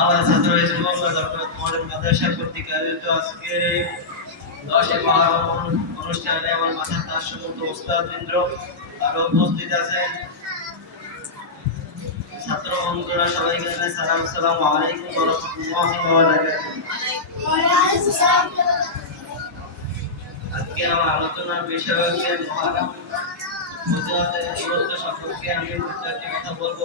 আমার ছাত্র ইসমুল্লাহ ডক্টর তোমাদের মাদ্রাসা কর্তৃক আয়োজিত আজকে 10 মহরম অনুষ্ঠানে আমার মাথার তার সমস্ত ওস্তাদবৃন্দ আরো উপস্থিত আছেন। ছাত্র বন্ধুরা সবাইকে জানাই সালাম, আসসালামু আলাইকুম ওয়া রাহমাতুল্লাহি ওয়া বারাকাতুহু। আজকে আমার আলোচনার বিষয় হচ্ছে মহরম ফজিলতের গুরুত্ব সম্পর্কে আমি দুটি কথা বলবো।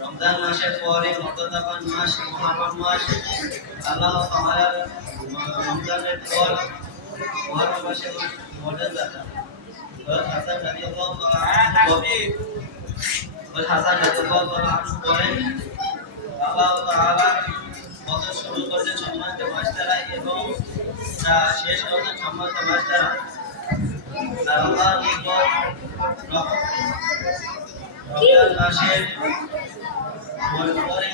রমজান মাসের পরে মর্যাদাবান মাস মুহররম মাস। আল্লাহ তাআলা রমজানের পর মুহররম মাসের মর্যাদা হাসান রাদিয়াল্লাহু আনহু বলেন, আল্লাহ তাআলা বছর শুরু করলেন সম্মানিত মাস দ্বারা এবং তা শেষ করলেন সম্মানিত মাস দ্বারা। আল্লাহ নিকট রমজান মাসের মুহররম মাস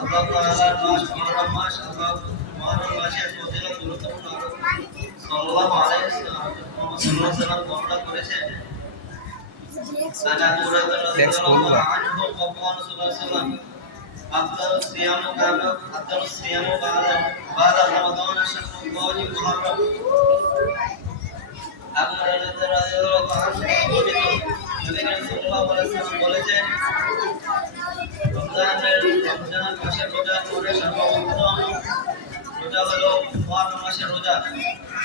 আল্লাহ তাআলার মাস মুহররম মাস। আল্লাহ মুহররম মাসের ফজিলত গুরুত্বপূর্ণ সাল্লাল্লাহু আলাইহি ওয়াসাল্লাম বর্ণনা করেছেন। আনা মুরাদ রাদিয়াল্লাহু আনহু قال صلى الله عليه وسلم أفضل الصيام بعد رمضان شهر الله المحرم। আবু হুরায়রা রাদিয়াল্লাহু আনহু